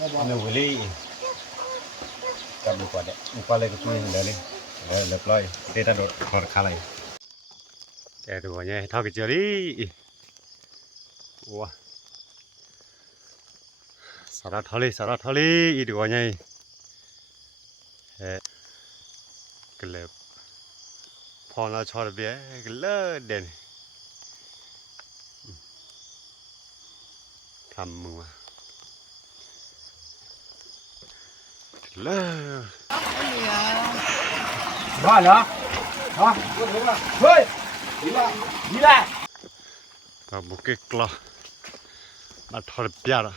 Ano wili cầm quả đấy quả này cũng như thế này lợp loi đây ta đột đột khá này để được nhé thao cái chưa đi wow sao thao đi được nhé cái lợpพอเราชอบเบี้ยก็เลิศเด่นทำมือเลิศบ้าเหรอฮะเฮ้ยนี่แหละเราบุกเกกล้ามาทอดเบี้ยละ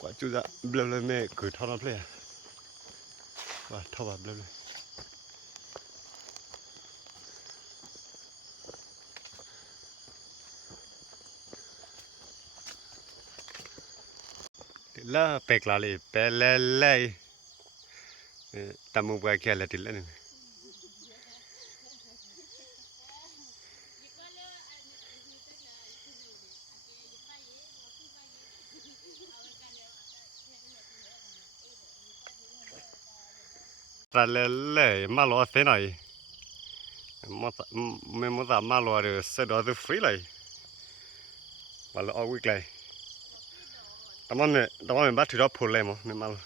กว่าจุดจะเบลเลยแม่คือทอดน้ำเพลย์ว่าทอดแบบเบลเลยละเป็กลาลีเป็ดเล่เล่ตามุกไปแค่ละติดแล้วนึงตาเล่เล่มาล้อเส้นหน่อยไม่มาตามาล้อเดี๋ยวเสร็จแล้วจะฟรีเลยมาล้อเอาวิกเลยแต่มันบัตรถือรับผลเลยมั้งไม่มาล้อ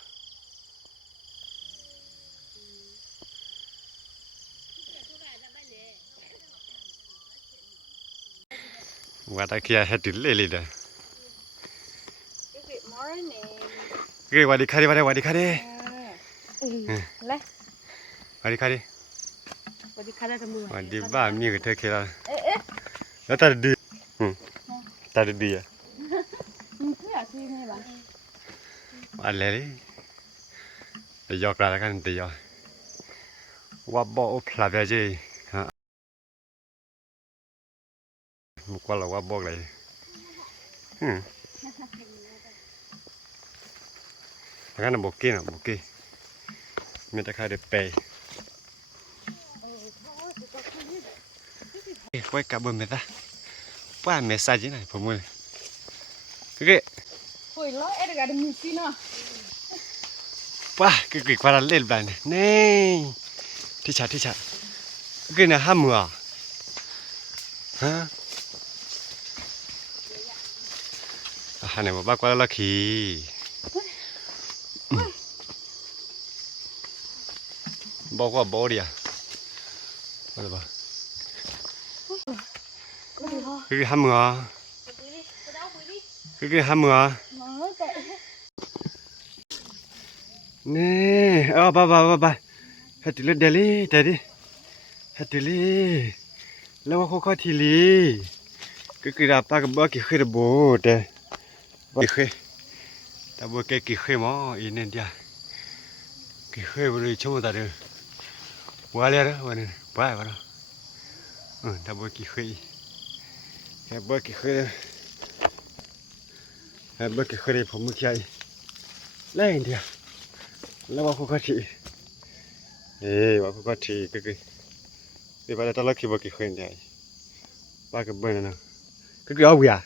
ว่าตะเคียนเห็ดติดเลยเลยเด้อคือวันดีค่ะดิวันดีค่ะดิเลยวันดีค่ะดิวันดีค่ะได้จมูกวันดีบ้ามีกับเธอเคล้แล้วตาดีตาดีอ่ะเพื่อซื้อให้บ้างอะไรเลยยอกลาแล้วกันตียอว่าบ่อพลาดไปจีฮะมุกว่าเราว่าบอกเลยแล้วกันบอกกี้นะบอกกี้มีแต่ใครได้ไปไว้กับเบอร์เมตาว่าเมสซาจีไหนผมเลยคือ โอ้ยล้อเอ็ดกันมีสิเนาะว้าคือว่าเราเล่นแบบนี้นี่ที่ชัดคือเนี่ยห้ามมือฮะฮันเนี่ยบอกว่าเราขี่บอกว่าบอดี้อะอะไรบ้างคือห้ามมือคือห้ามมือนี่ไปฮัตติลเดลี่เดลี่ฮัตติลีแล้วว่าเขาทีลีคือเราปากกับบ่กี่เคยระบุแต่บ่เคยแต่บ่แกกี่เคยมั้งอีเนี่ยเดียกี่เคยบริชั่วตาเด้อว่าเลยนะวันนี้ไปวะเนาะแต่บ่กี่เคยแค่บ่กี่เคยแค่บ่กี่เคยผมมือใหญ่แรงเดียวแล้วว่าเขาทีว่าเขาทีคือที่บ้านตลอดคิดว่ากี่คนได้บ้านก็เบิ่งนะก็เอาอย่า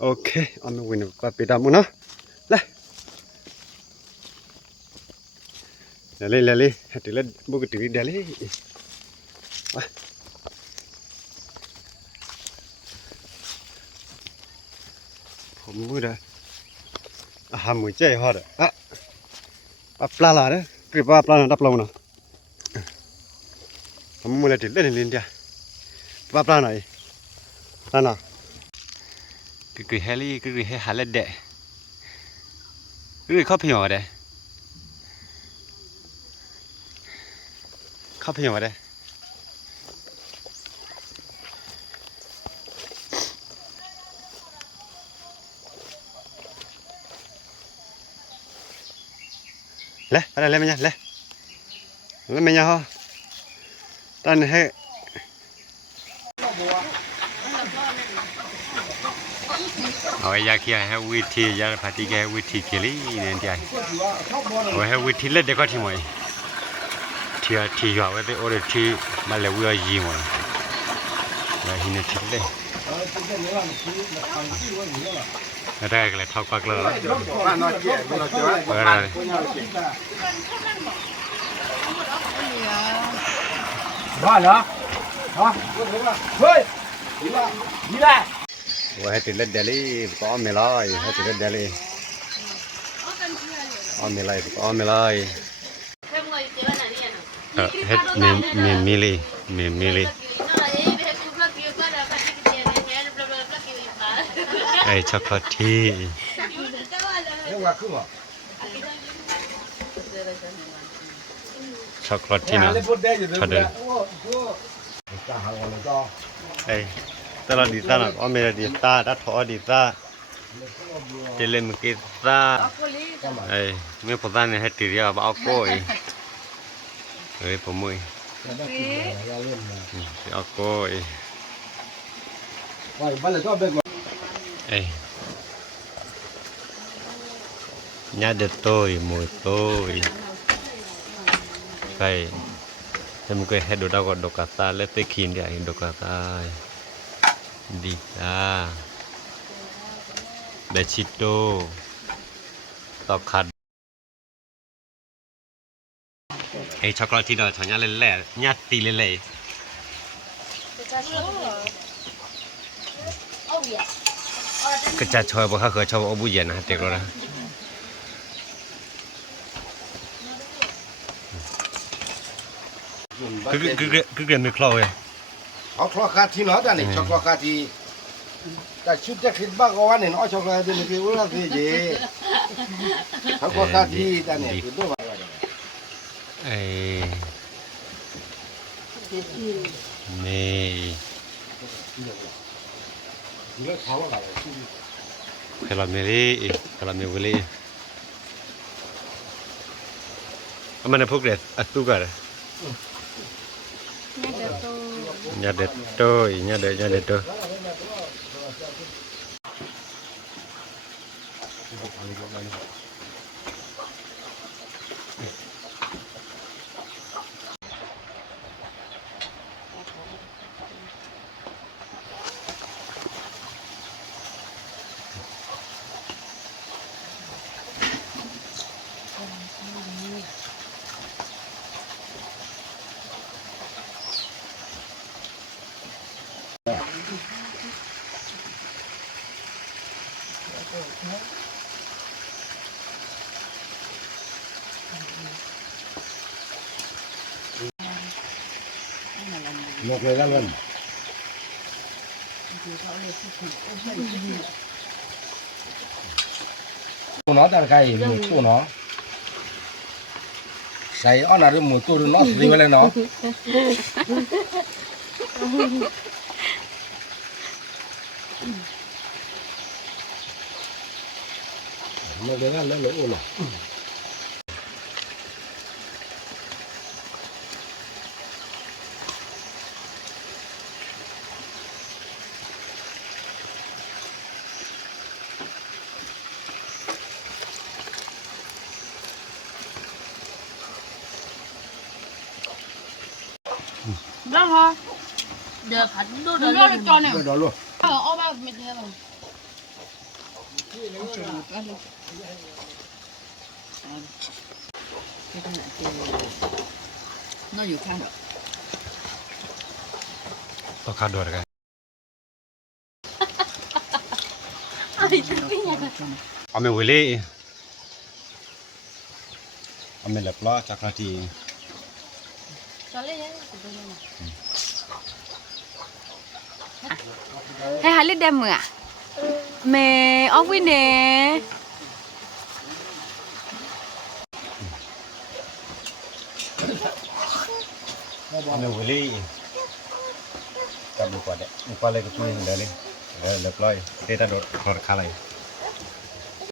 โอเคเอามาวิ่งไปไปตามมันเนาะเลยฮัตติละบุกติดเดลี่ไปผมมือเด้อหามือใจฮอดอ่ะปลาละเด้อกริบว่าปลาหนับลงเนาะผมมือเลยติดเล่นลิ้นเดียปลาหน่อยนั่นน่ะคือเฮลี่คือเฮฮัลเลดเดะคือข้าวผิวอะไรข้าวผิวอะไรเละอะไรไม่ยังเละไม่ยังฮะตอนนี้ให้เอาไอ้ยาเขียให้วิธียาปฏิแกวิธีเกลี่เนี่ยที่ไอ้เอาให้วิธีเล็ดเด็กก็ที่มั้ยที่ว่าไว้แต่โอ้เด็กที่มาเลวยีมั้ยว่าหินที่เล็ด ได้กันเลยเท่ากักเลย บ้านนอกเกี่ยนอกเกี่ยว เออได้ บ้านเหรอฮะเฮ้ยนี่แหละ ว่าให้ติดเล่นเดลี่ก็อ้อมไม่ลอยให้ติดเล่นเดลี่อ้อมไม่ลอยก็อ้อมไม่ลอยให้มิลี่ไอ้ช็อกโกแลตที่ เรื่องว่าคือว่า ช็อกโกแลตที่นะ เขาเดินจะหาวันก็ ไอ้ตลอดดีซ่านะอ้อมไม่ได้ดีซ่าดัดทอดีซ่าเจเลมกิซ่าไอ้เมื่อพอซ่าเนี่ยให้ติดยาบ้าเอาโก้ยเฮ้ยผมมือเอาโก้ย ว่าบ้านเลยก็เบิก เอ้ยญาติtôi mùi tôi cái em cái hết đồ đâu còn đồ cà ta lấy tới khi vậy đồ cà ta đi ra để chito tao khátไอ้ช็อกโกแลตที่เราทำยังเล่ๆยัดตีเล่ๆก็จะชอบเพราะเขาเคยชอบเอาบุญเย็นนะเด็กเรานะคือเกินไม่คล้อย เอาช็อกโกแลตที่น้อยแต่นี่ช็อกโกแลตที่แต่ชุดจะคิดบ้างก็ว่าเนี่ยน้อยช็อกโกแลตนี่คือว่าสิเย่ช็อกโกแลตที่แต่เนี่ยคือตัว ไอ้นี่คาราเมลี่คาราเมลลี่มันพวกเด็ดอัตุกันญาเด็ดโต้ญาเด็ดโต้นกเลยกันเลยตัวน้องแต่ไก่หมูตัวน้องใส่อ้อนอะไรหมูตัวน้องสิไปเลยเนาะนกเลยกันเลยเลยโอ้โหแล้วเหรอ เดี๋ยวผัดดู ดู เดี๋ยว เรื่องจอเนี่ย เดี๋ยวลูก เอามาไม่ได้หรอก น่าอยู่ข้างแบบ ต้องขาดด้วยกันเอาเมวิลี่เอาเมลับล้อจากนาที ให้หาลิดเดมมือเมออฟวินเน่ เอาเมวิลี่กับลูกกว่าเด็กลูกกว่าเลยก็ช่วยเดี๋ยวเลยเรียบร้อยเตะตาโดดถอดขาเลย